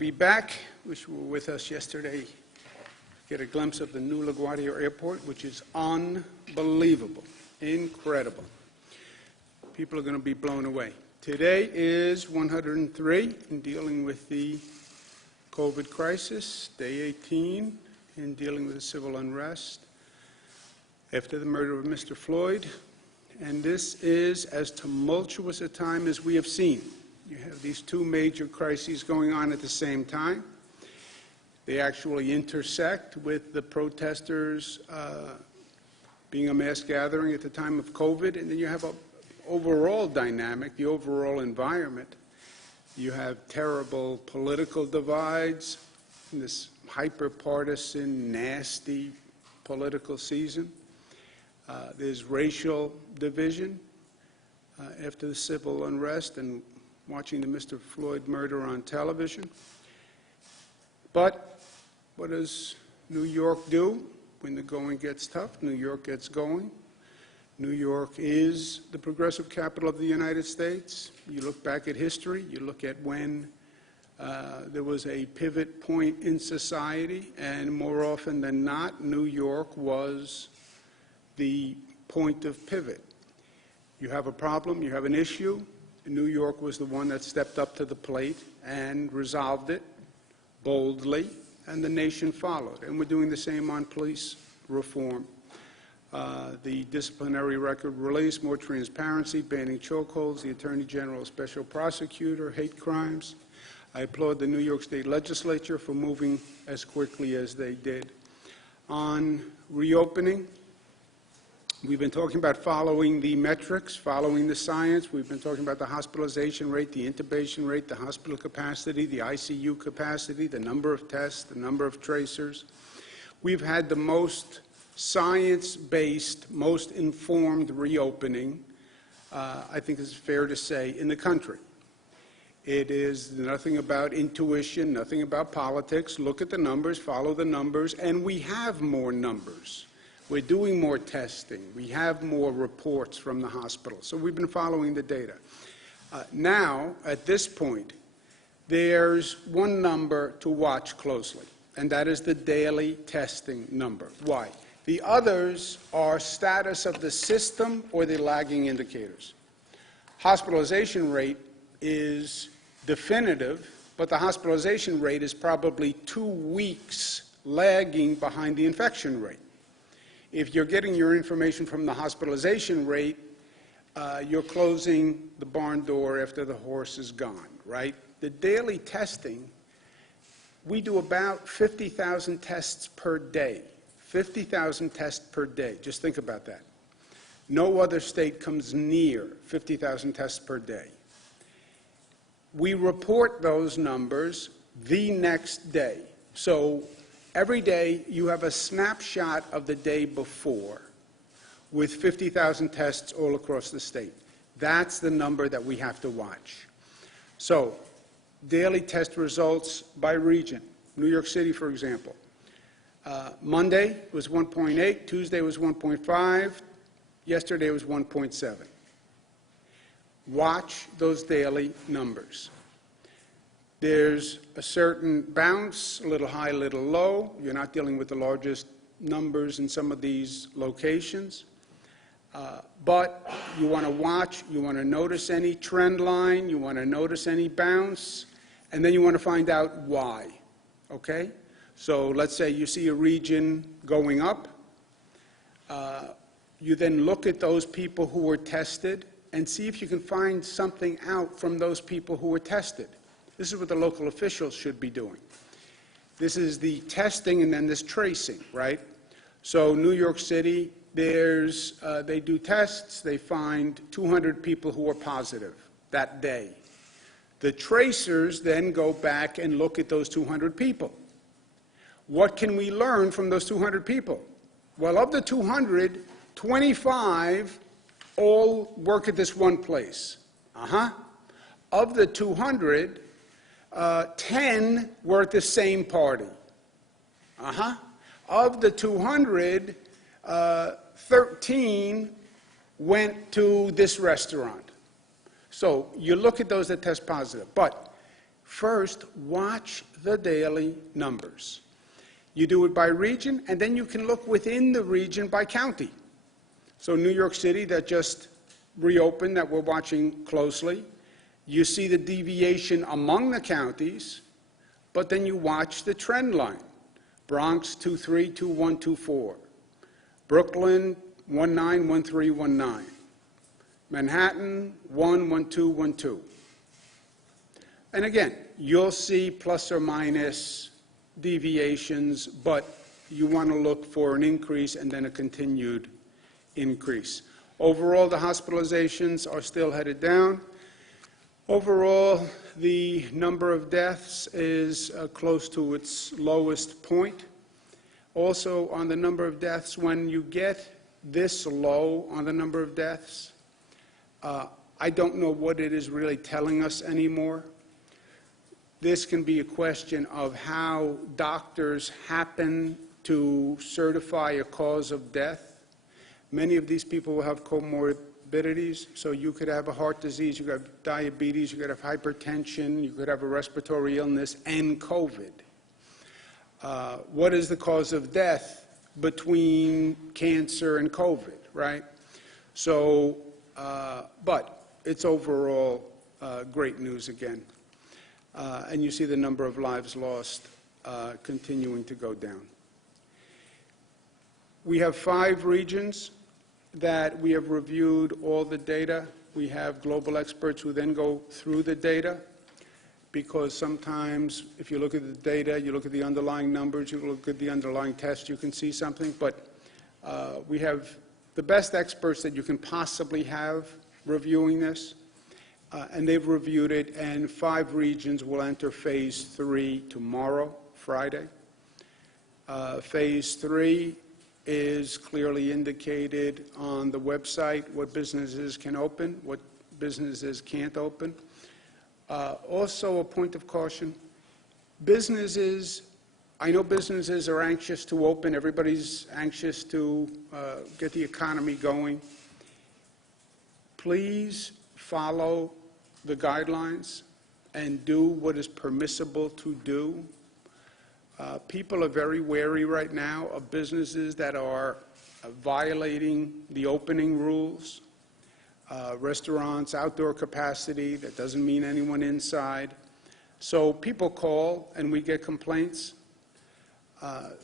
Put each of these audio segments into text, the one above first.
be back. Wish you were with us yesterday. Get a glimpse of the new LaGuardia Airport, which is unbelievable, incredible. People are going to be blown away. Today is 103 in dealing with the COVID crisis, day 18 in dealing with the civil unrest after the murder of Mr. Floyd. And this is as tumultuous a time as we have seen. You have these two major crises going on at the same time. They actually intersect with the protesters being a mass gathering at the time of COVID, and then you have an overall dynamic, the overall environment. You have terrible political divides in this hyper-partisan, nasty political season. There's racial division after the civil unrest and watching the Mr. Floyd murder on television. But what does New York do when the going gets tough? New York gets going. New York is the progressive capital of the United States. You look back at history, you look at when there was a pivot point in society, and more often than not, New York was the point of pivot. You have a problem, you have an issue. New York was the one that stepped up to the plate and resolved it boldly, and the nation followed. And we're doing the same on police reform. The disciplinary record release, more transparency, banning chokeholds, the Attorney General, Special Prosecutor, hate crimes. I applaud the New York State Legislature for moving as quickly as they did. On reopening, we've been talking about following the metrics, following the science. We've been talking about the hospitalization rate, the intubation rate, the hospital capacity, the ICU capacity, the number of tests, the number of tracers. We've had the most science-based, most informed reopening, I think it's fair to say, in the country. It is nothing about intuition, nothing about politics. Look at the numbers, follow the numbers, and we have more numbers. We're doing more testing. We have more reports from the hospital. So we've been following the data. Now, at this point, there's one number to watch closely, and that is the daily testing number. Why? The others are status of the system or the lagging indicators. Hospitalization rate is definitive, but the hospitalization rate is probably 2 weeks lagging behind the infection rate. If you're getting your information from the hospitalization rate, you're closing the barn door after the horse is gone, right? The daily testing, we do about 50,000 tests per day. 50,000 tests per day. Just think about that. No other state comes near 50,000 tests per day. We report those numbers the next day. So every day you have a snapshot of the day before with 50,000 tests all across the state. That's the number that we have to watch. So daily test results by region. New York City, for example. Monday was 1.8, Tuesday was 1.5, yesterday was 1.7. Watch those daily numbers. There's a certain bounce, a little high, a little low. You're not dealing with the largest numbers in some of these locations. But you want to watch, you want to notice any trend line, you want to notice any bounce, and then you want to find out why, okay? So let's say you see a region going up. You then look at those people who were tested and see if you can find something out from those people who were tested. This is what the local officials should be doing. This is the testing and then this tracing, right? So New York City, they do tests. They find 200 people who are positive that day. The tracers then go back and look at those 200 people. What can we learn from those 200 people? Well, of the 200, 25 all work at this one place. Of the 200, 10 were at the same party. Of the 200, 13 went to this restaurant. So you look at those that test positive. But First, watch the daily numbers. You do it by region, and then you can look within the region by county. So New York City, that just reopened, that we're watching closely, you see the deviation among the counties, but then you watch the trend line. Bronx, 2.3, 2.1, 2.4. Brooklyn, 1.9, 1.3, 1.9. Manhattan, 1, 1.2, 1.2. And again, you'll see plus or minus deviations, but you want to look for an increase and then a continued increase. Overall, the hospitalizations are still headed down. Overall, the number of deaths is close to its lowest point. Also, on the number of deaths, when you get this low on the number of deaths, I don't know what it is really telling us anymore. This can be a question of how doctors happen to certify a cause of death. Many of these people will have comorbidities, so you could have a heart disease, you could have diabetes, you could have hypertension, you could have a respiratory illness, and COVID. What is the cause of death between cancer and COVID, right? So, but it's overall great news again. And you see the number of lives lost continuing to go down. We have 5 regions that we have reviewed all the data. We have global experts who then go through the data, because sometimes if you look at the data, you look at the underlying numbers, you look at the underlying test, you can see something. But we have the best experts that you can possibly have reviewing this. And they've reviewed it, and 5 regions will enter Phase 3 tomorrow, Friday. Phase 3 is clearly indicated on the website, what businesses can open, what businesses can't open. Also, a point of caution, businesses, I know businesses are anxious to open, everybody's anxious to get the economy going. Please follow the guidelines and do what is permissible to do. People are very wary right now of businesses that are violating the opening rules. Restaurants, outdoor capacity, that doesn't mean anyone inside. So people call and we get complaints. The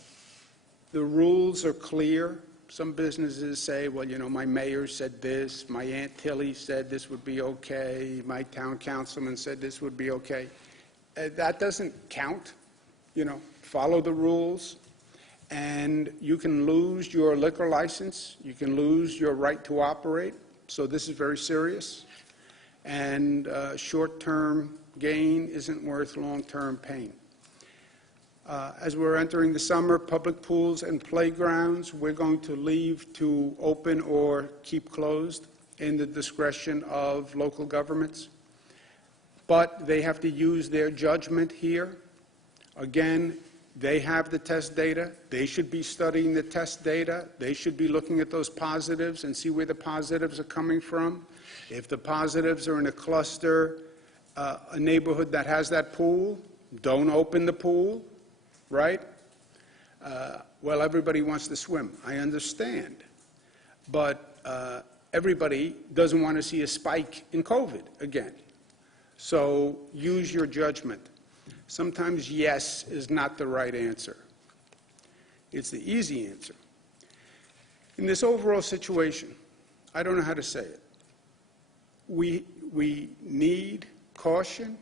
rules are clear. Some businesses say, well, you know, my mayor said this, my Aunt Tilly said this would be okay, my town councilman said this would be okay. That doesn't count. You know, follow the rules, and you can lose your liquor license, you can lose your right to operate, so this is very serious, and short-term gain isn't worth long-term pain. As we're entering the summer, public pools and playgrounds, we're going to leave to open or keep closed in the discretion of local governments. But they have to use their judgment here. Again, they have the test data. They should be studying the test data. They should be looking at those positives and see where the positives are coming from. If the positives are in a cluster, a neighborhood that has that pool, don't open the pool. Right? Well, everybody wants to swim. I understand. But everybody doesn't want to see a spike in COVID again. So use your judgment. Sometimes yes is not the right answer. It's the easy answer. In this overall situation, I don't know how to say it. We need caution.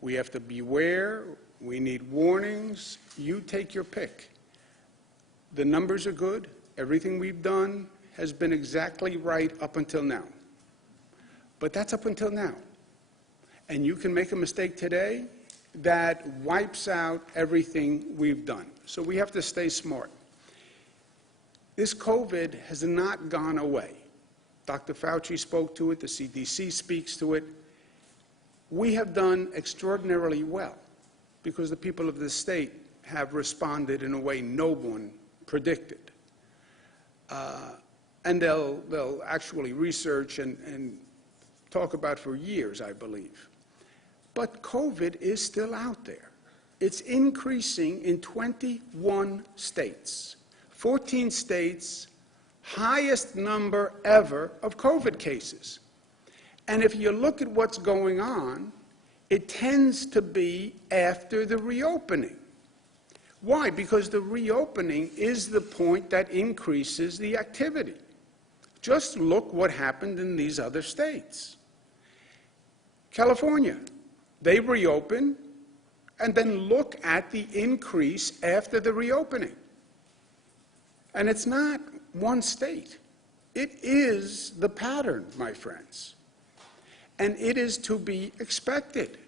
We have to beware. We need warnings. You take your pick. The numbers are good. Everything we've done has been exactly right up until now. But that's up until now. And you can make a mistake today that wipes out everything we've done. So we have to stay smart. This COVID has not gone away. Dr. Fauci spoke to it. The CDC speaks to it. We have done extraordinarily well because the people of the state have responded in a way no one predicted. And they'll actually research and talk about for years, I believe. But COVID is still out there. It's increasing in 21 states. 14 states, highest number ever of COVID cases. And if you look at what's going on, it tends to be after the reopening. Why? Because the reopening is the point that increases the activity. Just look what happened in these other states. California, they reopen, and then look at the increase after the reopening. And it's not one state. It is the pattern, my friends. And it is to be expected,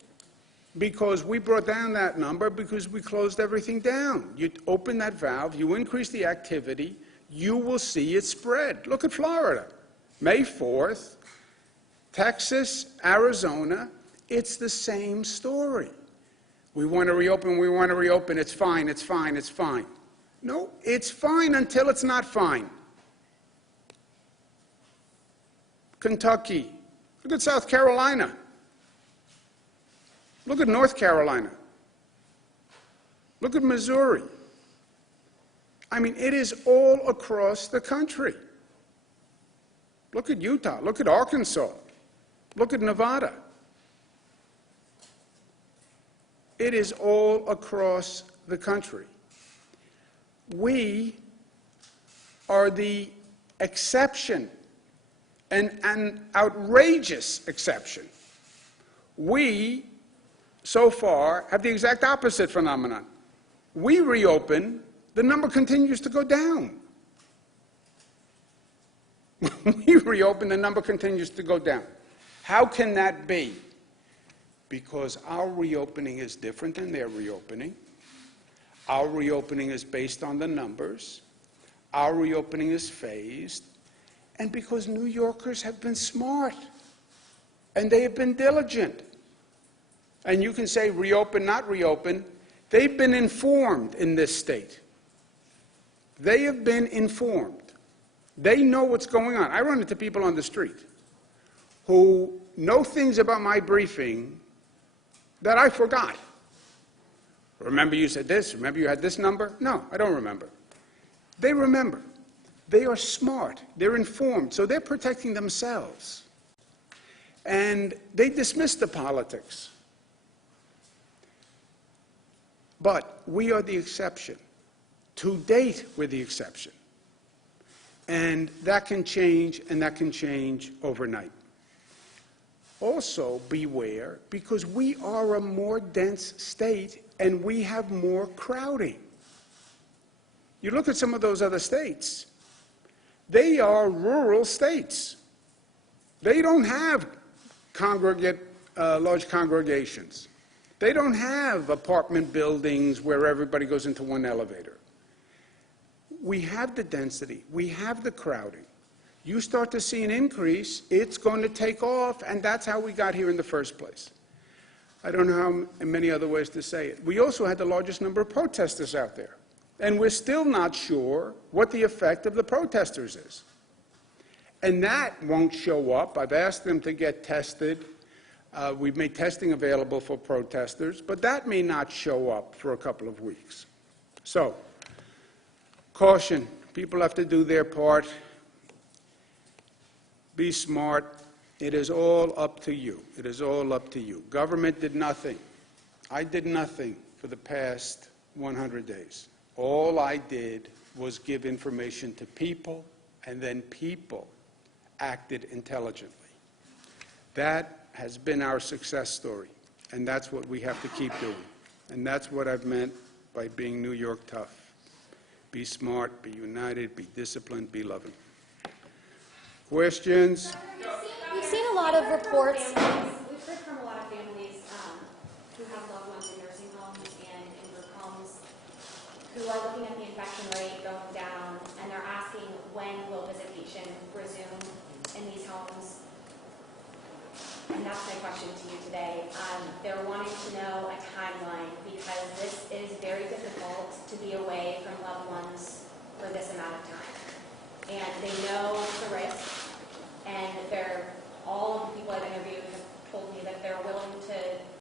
because we brought down that number because we closed everything down. You open that valve, you increase the activity, you will see it spread. Look at Florida. May 4th, Texas, Arizona, it's the same story. We want to reopen, it's fine, it's fine, it's fine. No, it's fine until it's not fine. Kentucky, look at South Carolina. Look at North Carolina. Look at Missouri. I mean, it is all across the country. Look at Utah. Look at Arkansas. Look at Nevada. It is all across the country. We are the exception, an outrageous exception. We, so far, have the exact opposite phenomenon. We reopen, the number continues to go down. We reopen, the number continues to go down. How can that be? Because our reopening is different than their reopening. Our reopening is based on the numbers. Our reopening is phased. And because New Yorkers have been smart, and they have been diligent. And you can say reopen, not reopen. They've been informed in this state. They have been informed. They know what's going on. I run into people on the street who know things about my briefing that I forgot. Remember you said this? Remember you had this number? No, I don't remember. They remember. They are smart. They're informed. So they're protecting themselves. And they dismiss the politics. But we are the exception. To date, we're the exception. And that can change, and that can change overnight. Also, beware, because we are a more dense state, and we have more crowding. You look at some of those other states. They are rural states. They don't have large congregations. They don't have apartment buildings where everybody goes into one elevator. We have the density. We have the crowding. You start to see an increase, it's going to take off, and that's how we got here in the first place. I don't know how many other ways to say it. We also had the largest number of protesters out there, and we're still not sure what the effect of the protesters is. And that won't show up. I've asked them to get tested. We've made testing available for protesters, but that may not show up for a couple of weeks. So, caution. People have to do their part. Be smart. It is all up to you. It is all up to you. Government did nothing. I did nothing for the past 100 days. All I did was give information to people, and then people acted intelligently. That has been our success story, and that's what we have to keep doing. And that's what I've meant by being New York tough. Be smart, be united, be disciplined, be loving. Questions? We've seen a lot of reports. We've heard from a lot of families who have loved ones in nursing homes and in group homes who are looking at the infection rate going down, and they're asking when will visitation resume in these homes. And that's my question to you today. They're wanting to know a timeline because this is very difficult to be away from loved ones for this amount of time. And they know the risk, and all of the people I've interviewed have told me that they're willing to